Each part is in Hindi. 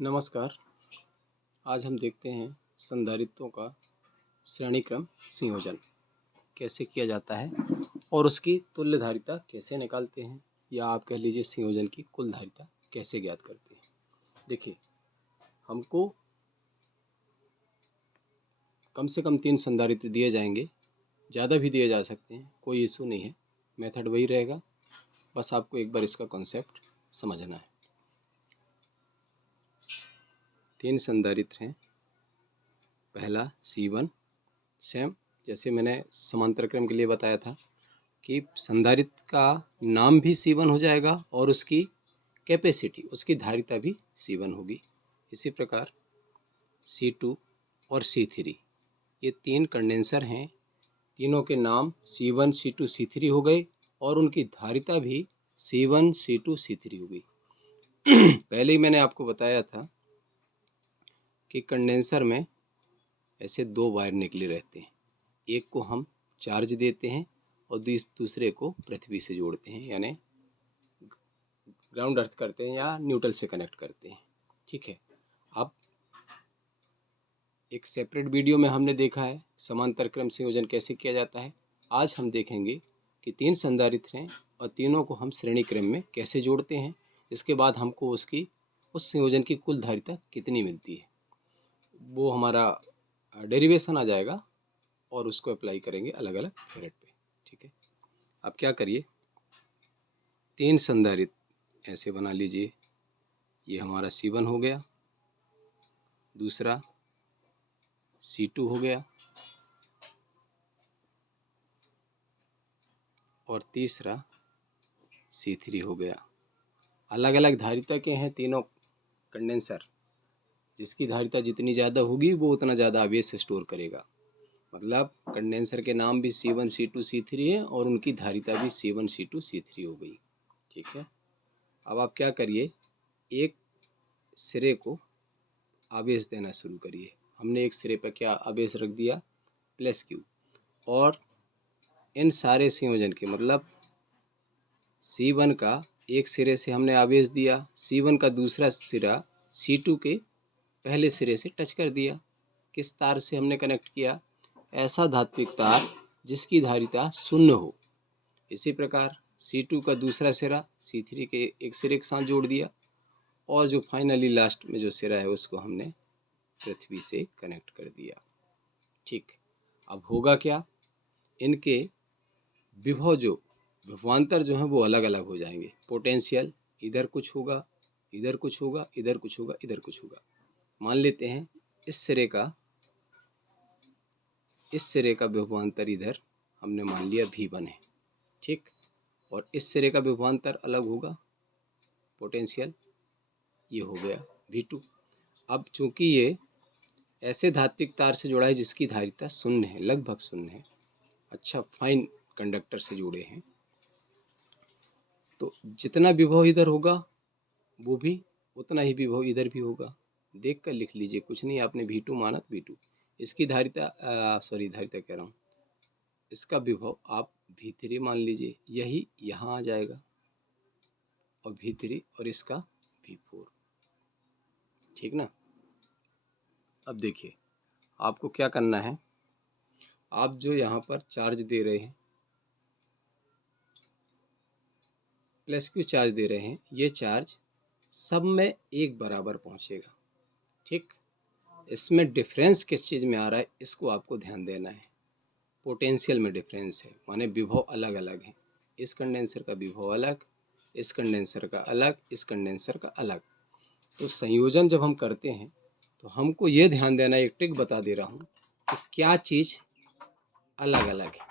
नमस्कार। आज हम देखते हैं संधारित्रों का श्रेणीक्रम संयोजन कैसे किया जाता है और उसकी तुल्य धारिता कैसे निकालते हैं, या आप कह लीजिए संयोजन की कुल धारिता कैसे ज्ञात करते हैं। देखिए, हमको कम से कम 3 संधारित्र दिए जाएंगे, ज़्यादा भी दिए जा सकते हैं, कोई इशू नहीं है। मेथड वही रहेगा, बस आपको एक बार इसका कॉन्सेप्ट समझना है। 3 संधारित्र हैं। पहला C1, सेम जैसे मैंने समांतर क्रम के लिए बताया था कि संधारित्र का नाम भी C1 हो जाएगा और उसकी कैपेसिटी, उसकी धारिता भी C1 होगी। इसी प्रकार C2 और C3, ये 3 कंडेंसर हैं। तीनों के नाम C1, C2, C3 हो गए और उनकी धारिता भी C1, C2, C3 हो गई। पहले ही मैंने आपको बताया था कि कंडेंसर में ऐसे 2 वायर निकले रहते हैं। एक को हम चार्ज देते हैं और दूसरे को पृथ्वी से जोड़ते हैं, यानी ग्राउंड अर्थ करते हैं या न्यूट्रल से कनेक्ट करते हैं। ठीक है। अब एक सेपरेट वीडियो में हमने देखा है समांतर क्रम संयोजन कैसे किया जाता है। आज हम देखेंगे कि 3 संधारित्र हैं और तीनों को हम श्रेणी क्रम में कैसे जोड़ते हैं। इसके बाद हमको उस संयोजन की कुल धारिता कितनी मिलती है, वो हमारा डेरिवेशन आ जाएगा और उसको अप्लाई करेंगे अलग अलग फेरेट पे। ठीक है। अब क्या करिए, 3 संधारित्र ऐसे बना लीजिए। ये हमारा C1 हो गया, दूसरा C2 हो गया और तीसरा C3 हो गया। अलग अलग धारिता के हैं तीनों कंडेंसर। जिसकी धारिता जितनी ज़्यादा होगी वो उतना ज़्यादा आवेश स्टोर करेगा। मतलब कंडेंसर के नाम भी C1, C2, C3 है और उनकी धारिता भी C1, C2, C3 हो गई। ठीक है। अब आप क्या करिए, एक सिरे को आवेश देना शुरू करिए। हमने एक सिरे पर क्या आवेश रख दिया, +Q, और इन सारे संयोजन के मतलब C1 का एक सिरे से हमने आवेश दिया, C1 का दूसरा सिरा C2 के पहले सिरे से टच कर दिया। किस तार से हमने कनेक्ट किया, ऐसा धात्विक तार जिसकी धारिता 0 हो। इसी प्रकार C2 का दूसरा सिरा C3 के एक सिरे के साथ जोड़ दिया और जो फाइनली लास्ट में जो सिरा है उसको हमने पृथ्वी से कनेक्ट कर दिया। ठीक। अब होगा क्या, इनके विभवांतर जो हैं वो अलग अलग हो जाएंगे। पोटेंशियल इधर कुछ होगा, इधर कुछ होगा, इधर कुछ होगा, इधर कुछ होगा। मान लेते हैं इस सिरे का विभवांतर इधर हमने मान लिया V1 है। ठीक। और इस सिरे का विभवांतर अलग होगा, पोटेंशियल ये हो गया V2। अब चूंकि ये ऐसे धात्विक तार से जुड़ा है जिसकी धारिता 0 है, लगभग 0 है, अच्छा फाइन कंडक्टर से जुड़े हैं, तो जितना विभव इधर होगा वो भी उतना ही विभव इधर भी होगा। देख कर लिख लीजिए, कुछ नहीं, आपने V2 माना तो V2। इसकी धारिता धारिता कह रहा हूँ, इसका विभव आप V3 मान लीजिए, यही यहाँ आ जाएगा, और V3 और इसका V4। ठीक ना। अब देखिए आपको क्या करना है, आप जो यहाँ पर चार्ज दे रहे हैं, +Q चार्ज दे रहे हैं, ये चार्ज सब में एक बराबर पहुँचेगा। ठीक। इसमें डिफरेंस किस चीज़ में आ रहा है, इसको आपको ध्यान देना है। पोटेंशियल में डिफरेंस है, माने विभव अलग अलग है। इस कंडेंसर का विभव अलग, इस कंडेंसर का अलग, इस कंडेंसर का अलग। तो संयोजन जब हम करते हैं तो हमको ये ध्यान देना, एक ट्रिक बता दे रहा हूँ कि क्या चीज़ अलग अलग है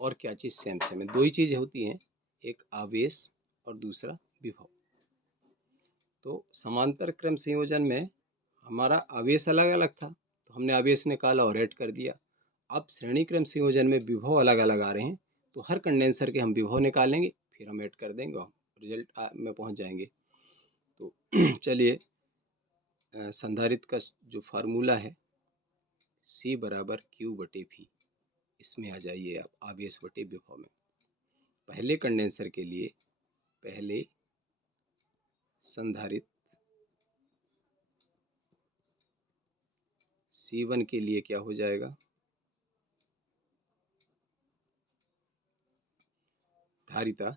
और क्या चीज़ सेम सेम है। दो ही चीज़ होती हैं, एक आवेश और दूसरा विभव। तो समांतर क्रम संयोजन में हमारा आवेश अलग अलग था तो हमने आवेश निकाला और ऐड कर दिया। अब श्रेणी क्रम संयोजन में विभव अलग अलग आ रहे हैं तो हर कंडेंसर के हम विभव निकालेंगे, फिर हम ऐड कर देंगे और रिजल्ट में पहुंच जाएंगे। तो चलिए, संधारित्र का जो फार्मूला है C = Q/V, इसमें आ जाइए आप आवेश बटे विभव में। पहले कंडेंसर के लिए पहले संधारित्र C1 के लिए क्या हो जाएगा, धारिता,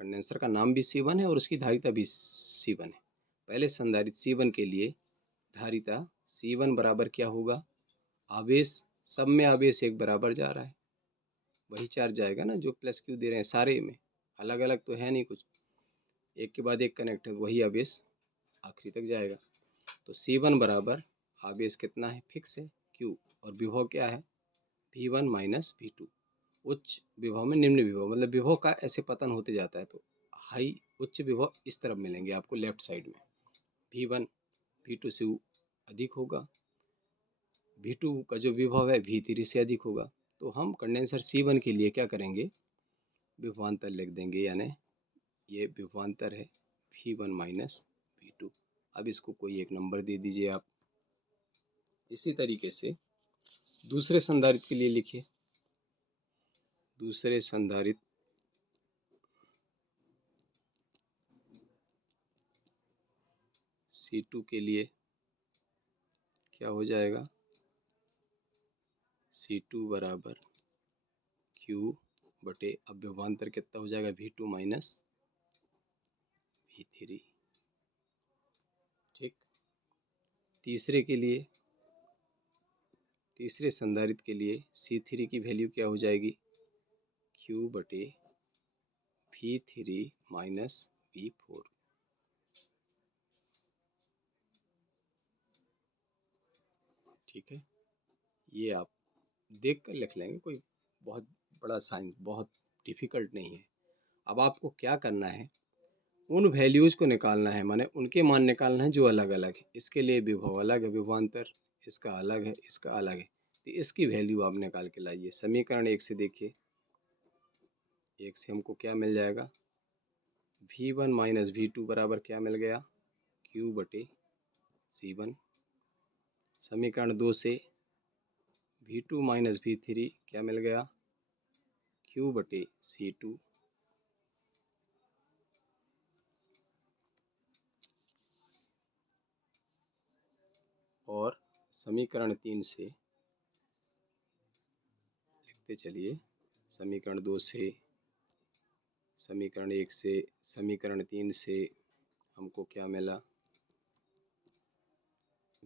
कंडेंसर का नाम भी C1 है और उसकी धारिता भी C1 है। पहले संधारित्र C1 के लिए धारिता C1 बराबर क्या होगा, आवेश, सब में आवेश एक बराबर जा रहा है, वही चार्ज जाएगा ना जो प्लस क्यू दे रहे हैं, सारे में अलग अलग तो है नहीं कुछ, एक के बाद एक कनेक्ट है, वही आवेश आखिरी तक जाएगा। तो C1 बराबर आवेश कितना है, फिक्स है Q, और विभव क्या है V1 माइनस V2। उच्च विभव में निम्न विभव, मतलब विभव का ऐसे पतन होते जाता है, तो हाई उच्च विभव इस तरफ मिलेंगे आपको लेफ्ट साइड में, V1 V2 से अधिक होगा, V2 का जो विभव है V3 से अधिक होगा। तो हम कंडेंसर C1 के लिए क्या करेंगे, विभवांतर लिख देंगे, यानी ये विभवांतर है V1 माइनस V2। अब इसको कोई एक नंबर दे दीजिए आप। इसी तरीके से दूसरे संधारित्र के लिए लिखिए, दूसरे संधारित्र C2 के लिए क्या हो जाएगा, C2 बराबर Q बटे, अब विभवांतर कितना हो जाएगा, V2 माइनस V3। ठीक, तीसरे के लिए, तीसरे संधारित्र के लिए C3 की वैल्यू क्या हो जाएगी, Q बटे V3 माइनस V4। ठीक है, ये आप देख कर लिख लेंगे, कोई बहुत बड़ा साइंस, बहुत डिफ़िकल्ट नहीं है। अब आपको क्या करना है, उन वैल्यूज़ को निकालना है, माने उनके मान निकालना है जो अलग अलग है। इसके लिए विभव अलग है, विभवांतर इसका अलग है, इसका अलग है, तो इसकी वैल्यू आप निकाल के लाइए। समीकरण 1 से देखिए, 1 से हमको क्या मिल जाएगा, V1 माइनस V2 बराबर क्या मिल गया, Q बटे C1। समीकरण 2 से V2 माइनस V3 क्या मिल गया, Q बटे C2। और समीकरण 3 से लिखते चलिए, समीकरण 2 से, समीकरण 1 से, समीकरण 3 से हमको क्या मिला,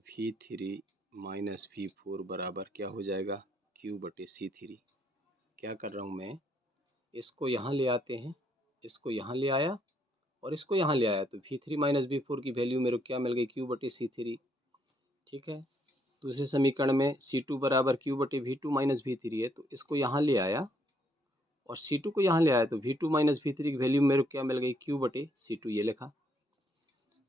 V3 माइनस V4 बराबर क्या हो जाएगा, Q बटे C3। क्या कर रहा हूँ मैं, इसको यहाँ ले आते हैं, इसको यहाँ ले आया और इसको यहाँ ले आया, तो V3 माइनस V4 की वैल्यू मेरे को क्या मिल गई, Q बटे C3। ठीक है, दूसरे समीकरण में C2 बराबर Q बटे V2 माइनस V3 है, तो इसको यहाँ ले आया और C2 को यहाँ ले आया, तो V2 माइनस V3 की वैल्यू मेरे को क्या मिल गई, Q बटे C2, ये लिखा।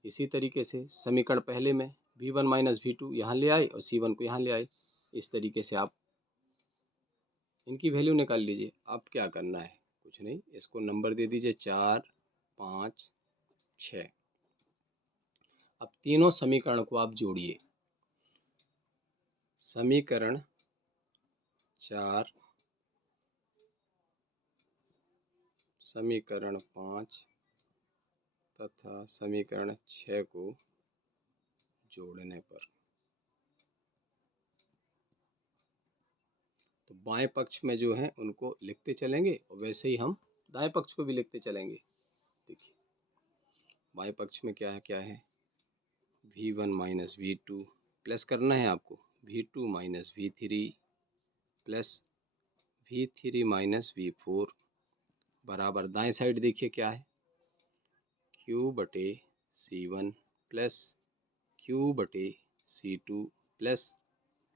इसी तरीके से समीकरण पहले में V1 माइनस V2 यहाँ ले आए और C1 को यहाँ ले आए। इस तरीके से आप इनकी वैल्यू निकाल लीजिए। अब क्या करना है, कुछ नहीं, इसको नंबर दे दीजिए 4, 5, 6। अब तीनों समीकरण को आप जोड़िए। समीकरण 4, समीकरण 5 तथा समीकरण 6 को जोड़ने पर, तो बाएं पक्ष में जो है उनको लिखते चलेंगे और वैसे ही हम दाएं पक्ष को भी लिखते चलेंगे। देखिए बाएं पक्ष में क्या है, क्या है, V1 माइनस V2 प्लस करना है आपको, V2 minus V3 plus V3 minus V4 बराबर, दाएं साइड देखिए क्या है, Q बटे C1 प्लस Q बटे C2 प्लस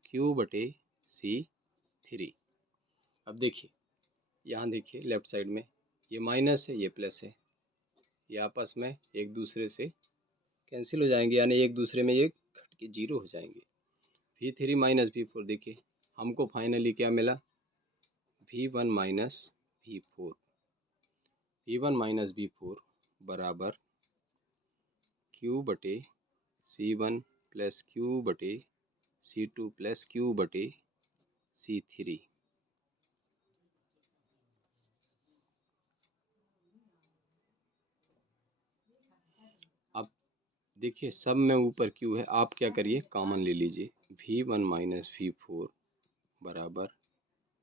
Q बटे C3। अब देखिए यहाँ देखिए लेफ्ट साइड में ये माइनस है, ये प्लस है, ये आपस में एक दूसरे से कैंसिल हो जाएंगे, यानी एक दूसरे में ये घट के जीरो हो जाएंगे। V3 माइनस V4, देखिए हमको फाइनली क्या मिला, V1 minus V4, V1 minus V4 बराबर Q बटे C1 प्लस Q बटे C2 प्लस Q बटे C3। अब देखिए सब में ऊपर क्यू है, आप क्या करिए कॉमन ले लीजिए, V1 माइनस V4 बराबर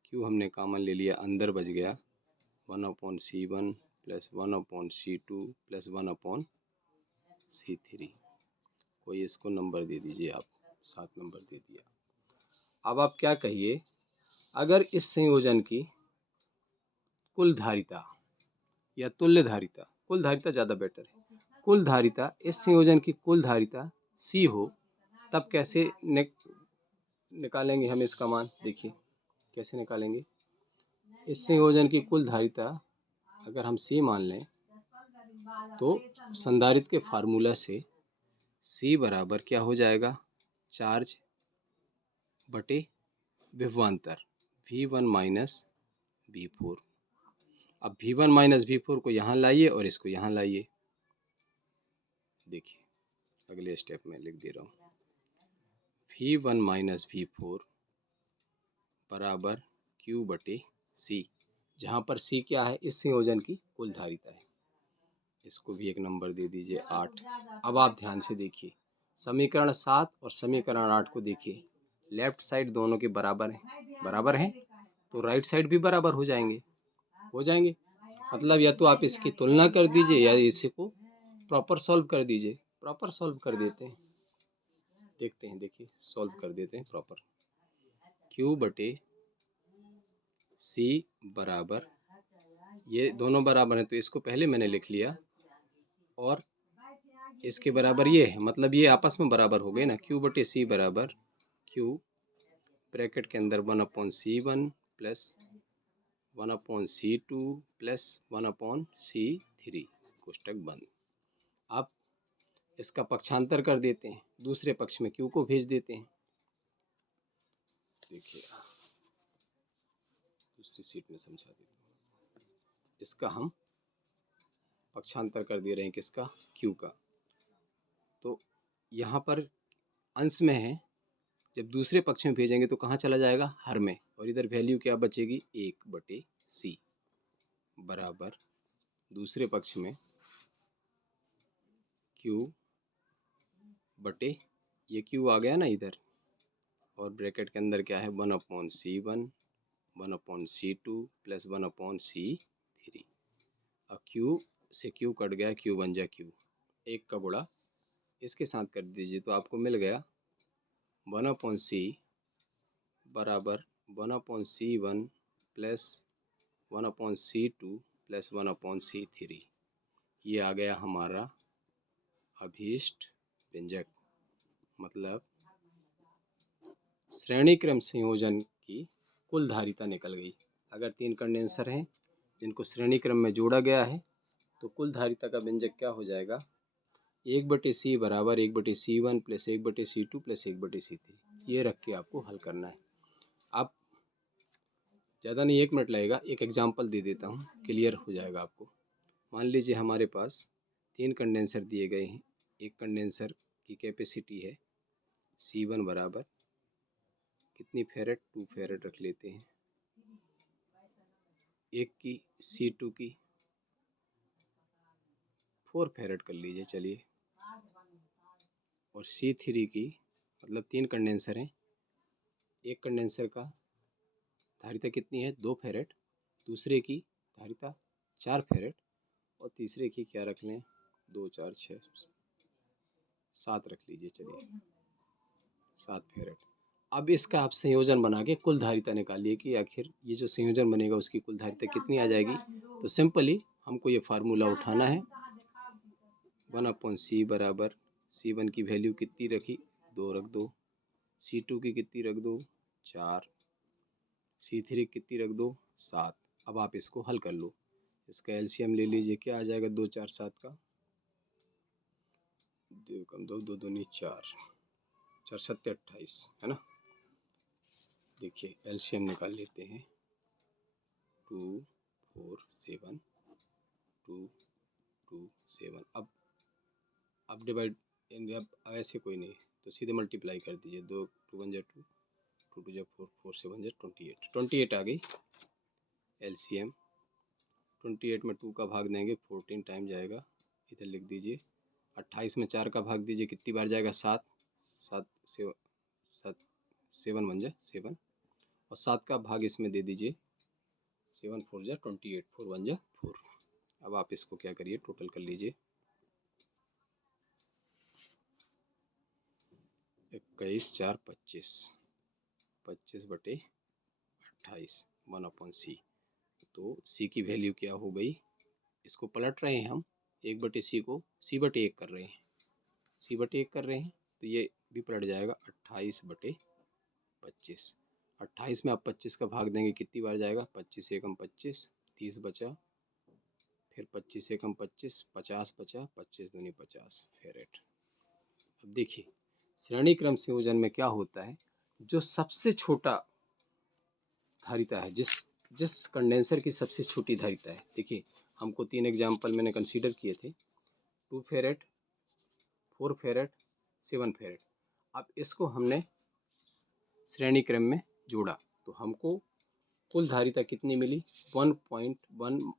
क्यू हमने कॉमन ले लिया, अंदर बच गया 1/C1 plus 1/C2 plus 1/C3। कोई इसको नंबर दे दीजिए आप, 7 नंबर दे दिया। अब आप क्या कहिए, अगर इस संयोजन की कुल धारिता या तुल्य धारिता, कुल धारिता ज़्यादा बेटर है, कुल धारिता इस संयोजन की कुल धारिता C हो, तब कैसे निकालेंगे हम इसका मान? देखिए कैसे निकालेंगे। इस संयोजन की कुल धारिता अगर हम C मान लें तो संधारित्र के फार्मूला से C बराबर क्या हो जाएगा, चार्ज बटे विभवांतर V1 माइनस V4। अब V1 माइनस V4 को यहाँ लाइए और इसको यहाँ लाइए। देखिए अगले स्टेप में लिख दे रहा हूँ, V1 माइनस V4 बराबर Q बटे C, जहाँ पर C क्या है, इस संयोजन की कुल धारिता है। इसको भी एक नंबर दे दीजिए 8। अब आप ध्यान से देखिए, समीकरण 7 और समीकरण 8 को देखिए, लेफ्ट साइड दोनों के बराबर हैं तो राइट साइड भी बराबर हो जाएंगे। मतलब या तो आप इसकी तुलना कर दीजिए या इसी को प्रॉपर सॉल्व कर दीजिए। प्रॉपर सॉल्व कर देते हैं, देखते हैं, देखिए सॉल्व कर देते हैं प्रॉपर। Q बटे C बराबर, ये दोनों बराबर हैं तो इसको पहले मैंने लिख लिया और इसके बराबर ये है, मतलब ये आपस में बराबर हो गए ना। Q बटे C बराबर Q ब्रैकेट के अंदर 1/C1 plus 1/C2 plus 1/C3 कोष्टक बंद। अब इसका पक्षांतर कर देते हैं, दूसरे पक्ष में Q को भेज देते हैं। देखिए दूसरी सीट में समझा देते हैं, इसका हम पक्षांतर कर दे रहे हैं, किसका, Q का। तो यहाँ पर अंश में है, जब दूसरे पक्ष में भेजेंगे तो कहाँ चला जाएगा, हर में, और इधर वैल्यू क्या बचेगी 1/C बराबर दूसरे पक्ष में Q बटे, ये Q आ गया ना इधर, और ब्रैकेट के अंदर क्या है 1/C1 1/C2 प्लस 1/C3। अब Q से Q कट गया, Q बन जा Q, एक का गुणा इसके साथ कर दीजिए तो आपको मिल गया 1/C बराबर 1/C1 plus 1/C2 plus 1/C3। ये आ गया हमारा अभीष्ट व्यंजक, मतलब श्रेणी क्रम संयोजन की कुल धारिता निकल गई। अगर 3 कंडेंसर हैं जिनको श्रेणी क्रम में जोड़ा गया है तो कुल धारिता का व्यंजक क्या हो जाएगा, 1/C बराबर 1/C1 plus 1/C2 plus 1/C3। ये रख के आपको हल करना है। आप ज़्यादा नहीं, 1 मिनट लगेगा, एक एग्जांपल दे देता हूँ, क्लियर हो जाएगा आपको। मान लीजिए हमारे पास 3 कंडेंसर दिए गए हैं। एक कंडेंसर की कैपेसिटी है C1 बराबर कितनी फेरेट, 2 फेरेट रख लेते हैं। एक की C2 की 4 फेरेट कर लीजिए चलिए, और C3 की, मतलब 3 कंडेंसर हैं, एक कंडेंसर का धारिता कितनी है 2 फेरेट, दूसरे की धारिता 4 फेरेट, और तीसरे की क्या रख लें 2 4 6 7 रख लीजिए चलिए, 7 फेरेट। अब इसका आप संयोजन बना के कुल धारिता निकालिए कि आखिर ये जो संयोजन बनेगा उसकी कुल धारिता कितनी आ जाएगी। तो सिंपली हमको ये फार्मूला उठाना है, 1/C बराबर C1 की वैल्यू कितनी रखी 2 रख दो, C2 की कितनी रख दो 4, C3 की कितनी रख दो 7। अब आप इसको हल कर लो, इसका एलसीएम ले लीजिए, क्या आ जाएगा 2 4 7 का, 2 कम 2 2 दूनी 4 4 7 28 है ना। देखिए एलसीएम निकाल लेते हैं, 2 4 7 2 2 7। अब डिवाइड, अब ऐसे कोई नहीं तो सीधे मल्टीप्लाई कर दीजिए, 2 2 1 2 2 2 4 4 7 28 28 आ गई एलसीएम। 28 में 2 का भाग देंगे 14 टाइम जाएगा, इधर लिख दीजिए 28 में 4 का भाग दीजिए, कितनी बार जाएगा? 7। 7 से 7 7 बन जाए 7, और 7 का भाग इसमें दे दीजिए, 7 4 जा 28, 4 1 जा 4। अब आप इसको क्या करिए, टोटल कर लीजिए। 21 4 25, 25/28, 1/c। तो c की वैल्यू क्या हो गई? इसको पलट रहे हैं हम, 1/c को c/1 कर रहे हैं, c/1 कर रहे हैं, तो ये भी पलट जाएगा 28/25। 28 में आप 25 का भाग देंगे, कितनी बार जाएगा? 25 एकम 25, 30 बचा, फिर 25 एकम 25, 50 बचा, 25 दूनी 50 फेरेट। अब देखिए श्रेणी क्रम संयोजन में क्या होता है, जो सबसे छोटा धारिता है, जिस जिस कंडेंसर की सबसे छोटी धारिता है, देखिए हमको 3 एग्जाम्पल मैंने कंसीडर किए थे, 2 फेरेट, 4 फेरेट, 7 फेरेट। अब इसको हमने श्रेणी क्रम में जोड़ा तो हमको कुल धारिता कितनी मिली? 1.12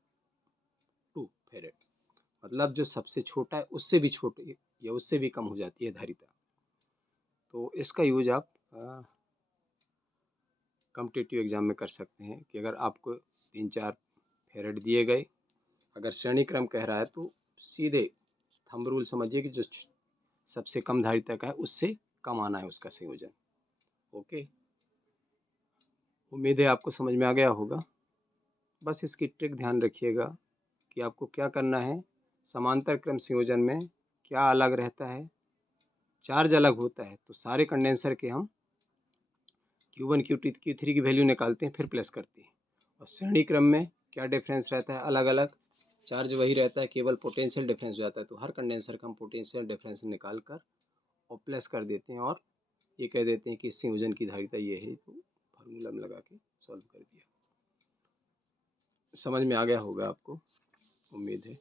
फेरेट। मतलब जो सबसे छोटा है उससे भी छोटी या उससे भी कम हो जाती है धारिता। तो इसका यूज आप कॉम्पिटिटिव एग्जाम में कर सकते हैं कि अगर आपको 3-4 फेरेट दिए गए, अगर श्रेणी क्रम कह रहा है तो सीधे थंब रूल समझिए कि जो सबसे कम धारिता का है उससे कम आना है उसका संयोजन। ओके, उम्मीद है आपको समझ में आ गया होगा। बस इसकी ट्रिक ध्यान रखिएगा कि आपको क्या करना है। समांतर क्रम संयोजन में क्या अलग रहता है? चार्ज अलग होता है, तो सारे कंडेंसर के हम Q1 Q2 Q3 की वैल्यू निकालते हैं, फिर प्लस करते हैं। और श्रेणी क्रम में क्या डिफरेंस रहता है? अलग अलग चार्ज वही रहता है, केवल पोटेंशियल डिफरेंस हो जाता है। तो हर कंडेंसर का हम पोटेंशियल डिफरेंस निकाल कर और प्लस कर देते हैं, और ये कह देते हैं कि इस संयोजन की धारिता ये है, तो फार्मूला में लगा के सॉल्व कर दिया। समझ में आ गया होगा आपको, उम्मीद है।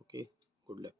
Okay, good luck.